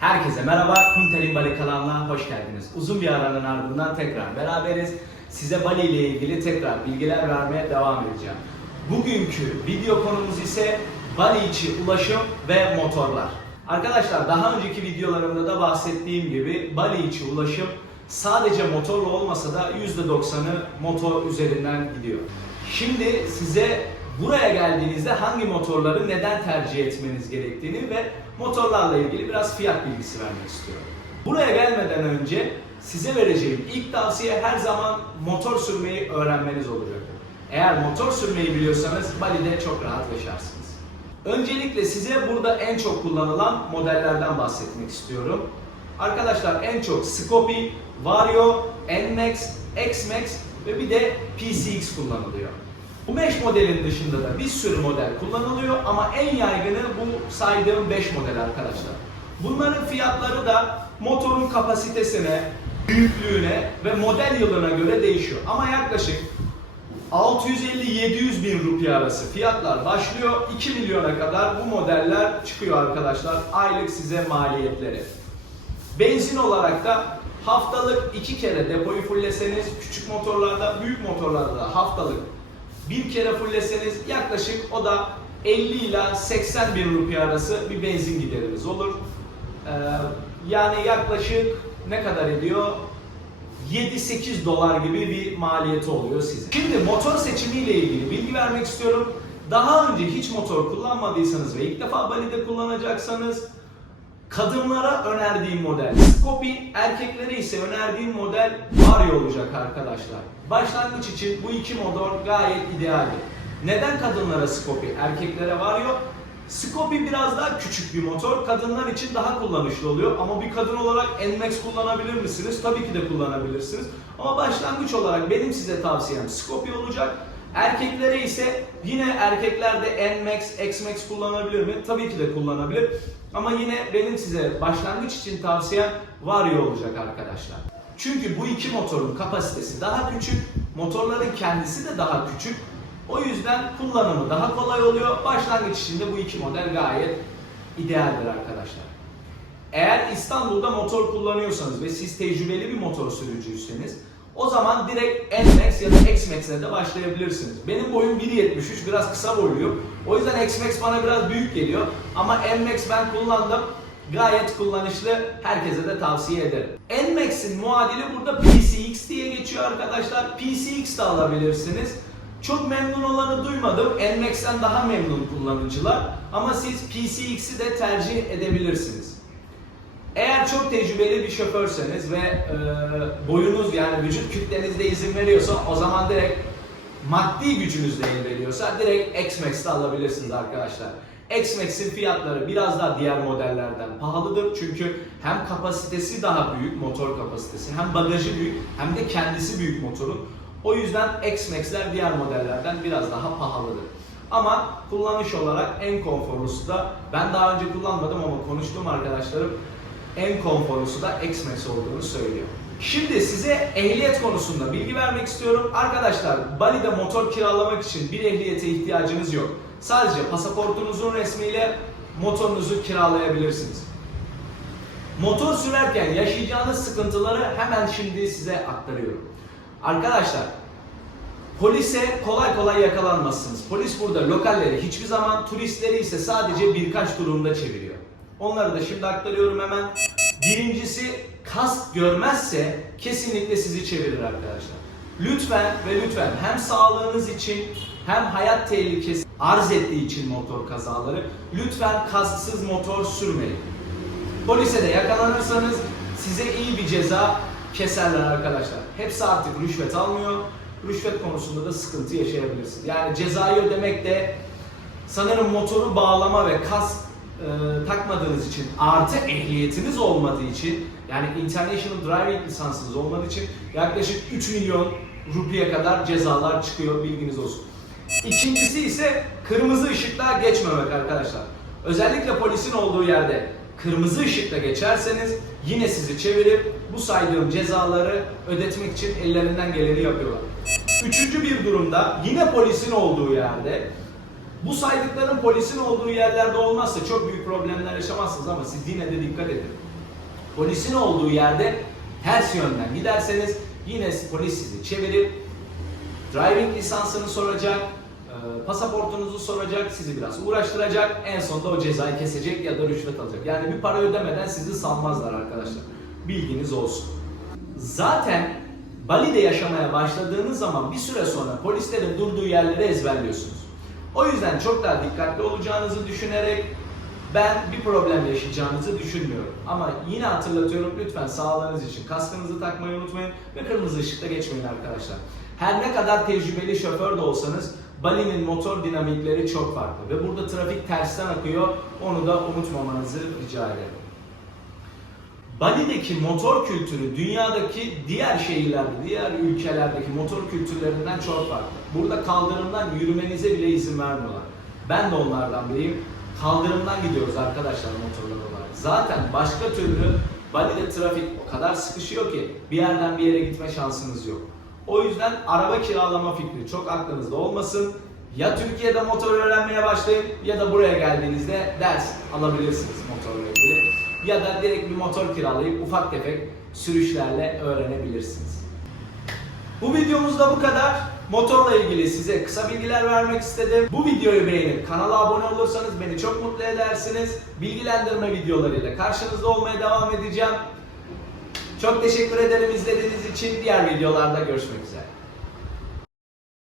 Herkese merhaba, Kunterin Bali kanalına hoş geldiniz. Uzun bir aranın ardından tekrar beraberiz. Size Bali ile ilgili tekrar bilgiler vermeye devam edeceğim. Bugünkü video konumuz ise Bali içi ulaşım ve motorlar. Arkadaşlar daha önceki videolarımda da bahsettiğim gibi Bali içi ulaşım sadece motorla olmasa da %90'ı motor üzerinden gidiyor. Şimdi size buraya geldiğinizde hangi motorları neden tercih etmeniz gerektiğini ve motorlarla ilgili biraz fiyat bilgisi vermek istiyorum. Buraya gelmeden önce size vereceğim ilk tavsiye her zaman motor sürmeyi öğrenmeniz olacak. Eğer motor sürmeyi biliyorsanız Bali'de çok rahat yaşarsınız. Öncelikle size burada en çok kullanılan modellerden bahsetmek istiyorum. Arkadaşlar en çok Scoopy, Vario, NMAX, X-Max ve bir de PCX kullanılıyor. Bu 5 modelin dışında da bir sürü model kullanılıyor ama en yaygını bu saydığım 5 model arkadaşlar. Bunların fiyatları da motorun kapasitesine, büyüklüğüne ve model yılına göre değişiyor. Ama yaklaşık 650-700 bin rupiye arası fiyatlar başlıyor. 2 milyona kadar bu modeller çıkıyor arkadaşlar. Aylık size maliyetleri. Benzin olarak da haftalık iki kere depoyu fulleseniz küçük motorlarda, büyük motorlarda da haftalık bir kere fulleseniz yaklaşık o da 50 ila 80 bin rupiye arası bir benzin gideriniz olur. Ee, yani yaklaşık ne kadar ediyor? 7-8 dolar gibi bir maliyeti oluyor sizin. Şimdi motor seçimiyle ilgili bilgi vermek istiyorum. Daha önce hiç motor kullanmadıysanız ve ilk defa Bali'de kullanacaksanız kadınlara önerdiğim model Scoopy, erkeklere ise önerdiğim model Vario olacak arkadaşlar. Başlangıç için bu iki motor gayet idealdi. Neden kadınlara Scoopy, erkeklere Vario? Scoopy biraz daha küçük bir motor. Kadınlar için daha kullanışlı oluyor. Ama bir kadın olarak NMAX kullanabilir misiniz? Tabii ki de kullanabilirsiniz. Ama başlangıç olarak benim size tavsiyem Scoopy olacak. Erkeklere ise yine erkekler de NMAX, X-Max kullanabilir mi? Tabii ki de kullanabilir. Ama yine benim size başlangıç için tavsiyem Vario olacak arkadaşlar. Çünkü bu iki motorun kapasitesi daha küçük, motorların kendisi de daha küçük. O yüzden kullanımı daha kolay oluyor. Başlangıç için de bu iki model gayet idealdir arkadaşlar. Eğer İstanbul'da motor kullanıyorsanız ve siz tecrübeli bir motor sürücüyseniz o zaman direkt NMAX ya da X-Max'le de başlayabilirsiniz. Benim boyum 1.73 biraz kısa boyluyum. O yüzden X-Max bana biraz büyük geliyor. Ama NMAX ben kullandım. Gayet kullanışlı. Herkese de tavsiye ederim. NMAX'in muadili burada PCX diye geçiyor arkadaşlar. PCX de alabilirsiniz. Çok memnun olanı duymadım. NMAX'ten daha memnun kullanıcılar. Ama siz PCX'i de tercih edebilirsiniz. Çok tecrübeli bir şoförseniz ve e, boyunuz yani vücut kütleniz de izin veriyorsa o zaman direkt maddi gücünüz de el veriyorsa direkt X-Max'te alabilirsiniz arkadaşlar. X-Max'in fiyatları biraz daha diğer modellerden pahalıdır çünkü hem kapasitesi daha büyük, motor kapasitesi, hem bagajı büyük hem de kendisi büyük motorun. O yüzden X-Max'ler diğer modellerden biraz daha pahalıdır. Ama kullanış olarak en konforlusu da ben daha önce kullanmadım ama konuştuğum arkadaşlarım en konforlusu da X-Max olduğunu söylüyor. Şimdi size ehliyet konusunda bilgi vermek istiyorum. Arkadaşlar Bali'de motor kiralamak için bir ehliyete ihtiyacınız yok. Sadece pasaportunuzun resmiyle motorunuzu kiralayabilirsiniz. Motor sürerken yaşayacağınız sıkıntıları hemen şimdi size aktarıyorum. Arkadaşlar Polise kolay kolay yakalanmazsınız. Polis burada lokalleri hiçbir zaman, turistleri ise sadece birkaç durumda çeviriyor. Onları da şimdi aktarıyorum hemen. Birincisi kask görmezse kesinlikle sizi çevirir arkadaşlar. Lütfen ve lütfen hem sağlığınız için hem hayat tehlikesi arz ettiği için motor kazaları lütfen kasksız motor sürmeyin. Polise de yakalanırsanız size iyi bir ceza keserler arkadaşlar. Hepsi artık rüşvet almıyor. Rüşvet konusunda da sıkıntı yaşayabilirsiniz. Yani cezayı ödemek de sanırım motoru bağlama ve kas e, takmadığınız için artı ehliyetiniz olmadığı için yani International Driving lisansınız olmadığı için yaklaşık 3 milyon rupiye kadar cezalar çıkıyor bilginiz olsun. İkincisi ise kırmızı ışıkta geçmemek arkadaşlar. Özellikle polisin olduğu yerde kırmızı ışıkta geçerseniz yine sizi çevirip bu saydığım cezaları ödetmek için ellerinden geleni yapıyorlar. Üçüncü bir durumda yine polisin olduğu yerde Bu saydıklarım polisin olduğu yerlerde olmazsa çok büyük problemler yaşamazsınız ama siz yine de dikkat edin. Polisin olduğu yerde ters yönden giderseniz yine polis sizi çevirip driving lisansını soracak, e, pasaportunuzu soracak, sizi biraz uğraştıracak, en sonunda o cezayı kesecek ya da rüşvet alacak. Yani bir para ödemeden sizi salmazlar arkadaşlar. Bilginiz olsun. Zaten Bali'de yaşamaya başladığınız zaman bir süre sonra polislerin durduğu yerleri ezberliyorsunuz. O yüzden çok daha dikkatli olacağınızı düşünerek ben bir problem yaşayacağınızı düşünmüyorum. Ama yine hatırlatıyorum lütfen sağlığınız için kaskınızı takmayı unutmayın ve kırmızı ışıkta geçmeyin arkadaşlar. Her ne kadar tecrübeli şoför de olsanız Bali'nin motor dinamikleri çok farklı ve burada trafik tersten akıyor. Onu da unutmamanızı rica ederim. Bali'deki motor kültürü dünyadaki diğer şehirlerde, diğer ülkelerdeki motor kültürlerinden çok farklı. Burada kaldırımdan yürümenize bile izin vermiyorlar. Ben de onlardan biriyim. Kaldırımdan gidiyoruz arkadaşlar motorlar olarak. Zaten başka türlü Bali'de trafik o kadar sıkışıyor ki bir yerden bir yere gitme şansınız yok. O yüzden araba kiralama fikri çok aklınızda olmasın. Ya Türkiye'de motor öğrenmeye başlayın ya da buraya geldiğinizde ders alabilirsiniz motorla ilgili. Ya da direkt bir motor kiralayıp ufak tefek sürüşlerle öğrenebilirsiniz. Bu videomuzda bu kadar. Motorla ilgili size kısa bilgiler vermek istedim. Bu videoyu beğenip kanala abone olursanız beni çok mutlu edersiniz. Bilgilendirme videolarıyla karşınızda olmaya devam edeceğim. Çok teşekkür ederim izlediğiniz için. Diğer videolarda görüşmek üzere.